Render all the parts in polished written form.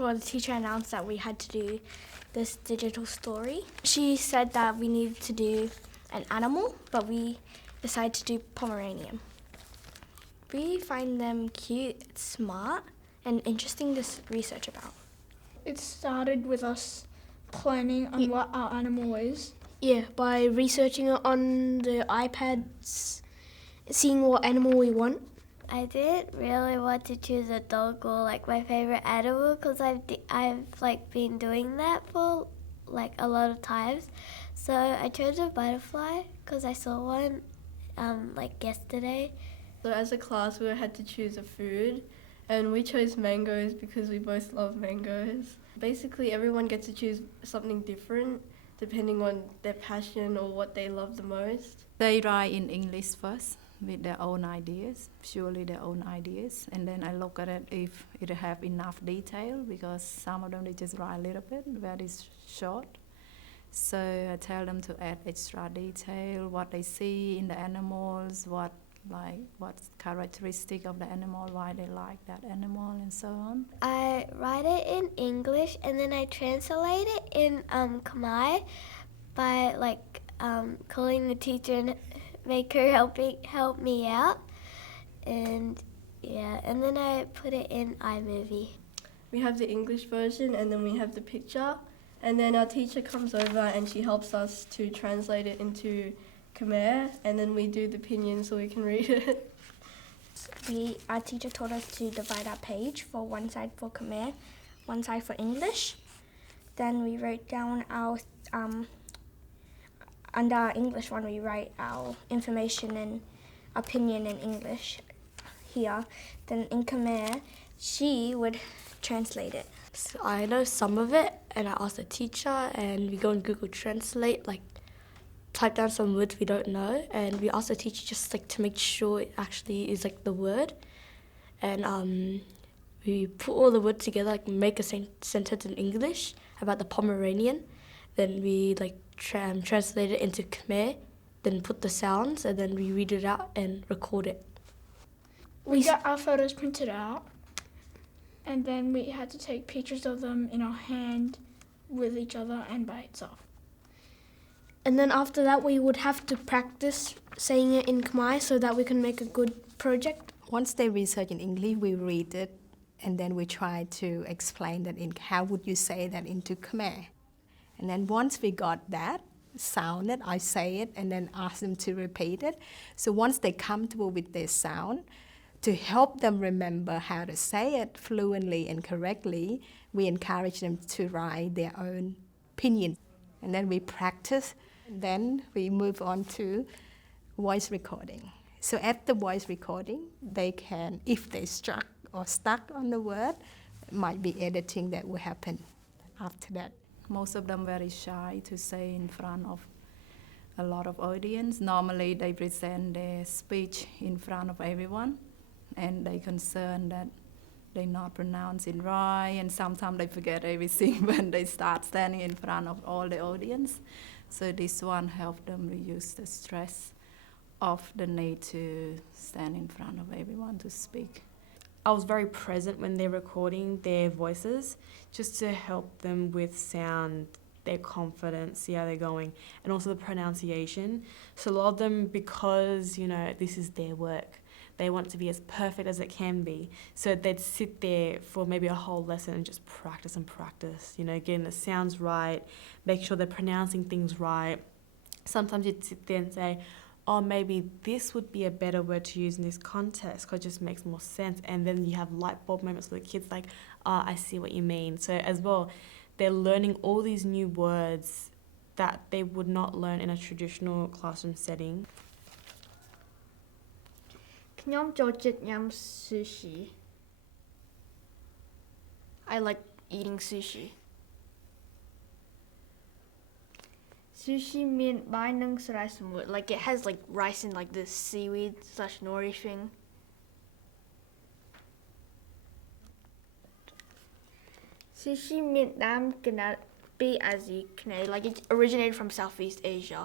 Well, the teacher announced that we had to do this digital story. She said that we needed to do an animal, but we decided to do Pomeranian. We find them cute, smart, and interesting to research about. It started with us planning on what our animal is. Yeah, by researching it on the iPads, seeing what animal we want. I didn't really want to choose a dog or like my favorite animal because I've like been doing that for like a lot of times. So I chose a butterfly because I saw one like yesterday. So as a class we had to choose a food and we chose mangoes because we both love mangoes. Basically everyone gets to choose something different depending on their passion or what they love the most. They write in English first with their own ideas, purely their own ideas, and then I look at it if it have enough detail because some of them they just write a little bit, very short. So I tell them to add extra detail, what they see in the animals, what's characteristic of the animal, why they like that animal, and so on. I write it in English and then I translate it in Khmer by like calling the teacher and make her help me out, and then I put it in iMovie. We have the English version and then we have the picture, and then our teacher comes over and she helps us to translate it into Khmer, and then we do the pinyin so we can read it. Our teacher told us to divide our page for one side for Khmer, one side for English. Then we wrote down our under our English one, we write our information and opinion in English here. Then in Khmer, she would translate it. So I know some of it, and I ask the teacher, and we go on Google Translate, like type down some words we don't know, and we ask the teacher just like to make sure it actually is like the word. And we put all the words together, like make a sentence in English about the Pomeranian. Then we like translate it into Khmer, then put the sounds, and then we read it out and record it. We got our photos printed out, and then we had to take pictures of them in our hand with each other and by itself. And then after that, we would have to practice saying it in Khmer so that we can make a good project. Once they research in English, we read it, and then we try to explain that in how would you say that into Khmer. And then once we got that sounded, I say it and then ask them to repeat it. So once they're comfortable with their sound, to help them remember how to say it fluently and correctly, we encourage them to write their own opinion. And then we practice, and then we move on to voice recording. So at the voice recording, they can, if they stuck on the word, it might be editing that will happen after that. Most of them very shy to say in front of a lot of audience. Normally they present their speech in front of everyone, and they concerned that they not pronounce it right, and sometimes they forget everything when they start standing in front of all the audience. So this one helped them reduce the stress of the need to stand in front of everyone to speak. I was very present when they're recording their voices, just to help them with sound, their confidence, see how they're going, and also the pronunciation. So a lot of them, because, this is their work, they want to be as perfect as it can be. So they'd sit there for maybe a whole lesson and just practice and practice, getting the sounds right, make sure they're pronouncing things right. Sometimes you'd sit there and say, oh, maybe this would be a better word to use in this context because it just makes more sense. And then you have light bulb moments where the kids like, oh, I see what you mean. So as well, they're learning all these new words that they would not learn in a traditional classroom setting. ខ្ញុំចូលចិត្តញ៉ាំ sushi. I like eating sushi. Sushi មានបាយនិងស្រាយសមុទ្រ like it has like rice and like this seaweed / nori thing. Sushi មានដើមកំណើតពីអាស៊ីអាគ្នេយ៍ like it originated from Southeast Asia.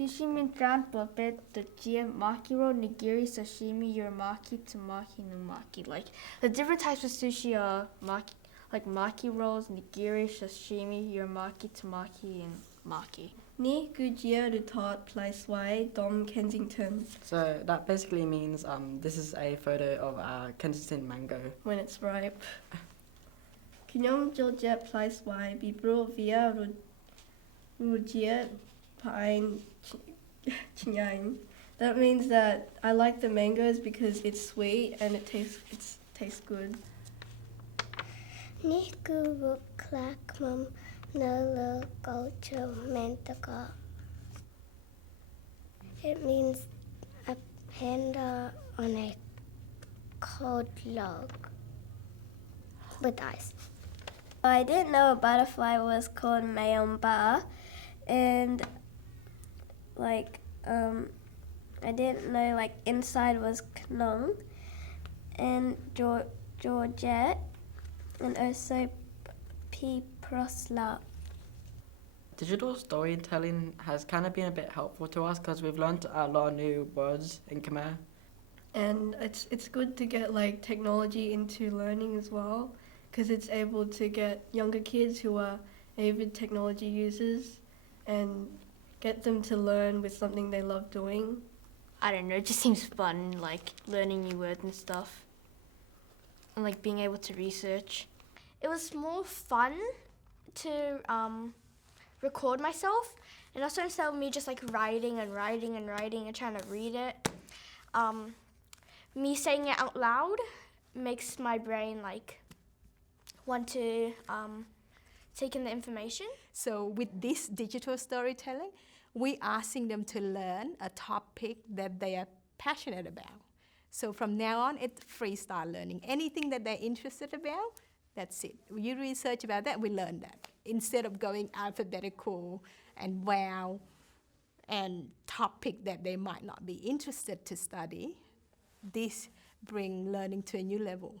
Sushi means round puppet, the jia, maki roll, nigiri, sashimi, uramaki, tamaki, numaki. Like, the different types of sushi are maki rolls, nigiri, sashimi, uramaki, tamaki, and maki. Ni gujia rutot plaiswai dom Kensington. So that basically means this is a photo of a Kensington mango. When it's ripe. Kinyom jiljet plaiswai bibro via rujiet pine chinyang. That means that I like the mangoes because it's sweet and it tastes good. Ni kubu klak mum nolo culture mentaga. It means a panda on a cold log with ice. I didn't know a butterfly was called mayomba, and I didn't know inside was knong and Georgette and also P. Prosla. Digital storytelling has kind of been a bit helpful to us because we've learned a lot of new words in Khmer. And it's good to get technology into learning as well, because it's able to get younger kids who are avid technology users and get them to learn with something they love doing. I don't know, it just seems fun, learning new words and stuff. And being able to research. It was more fun to record myself, and also instead of me just writing and trying to read it, me saying it out loud makes my brain want to take in the information. So with this digital storytelling, we asking them to learn a topic that they are passionate about. So from now on, it's freestyle learning. Anything that they're interested about, that's it. You research about that, we learn that. Instead of going alphabetical and wow and topic that they might not be interested to study, this bring learning to a new level.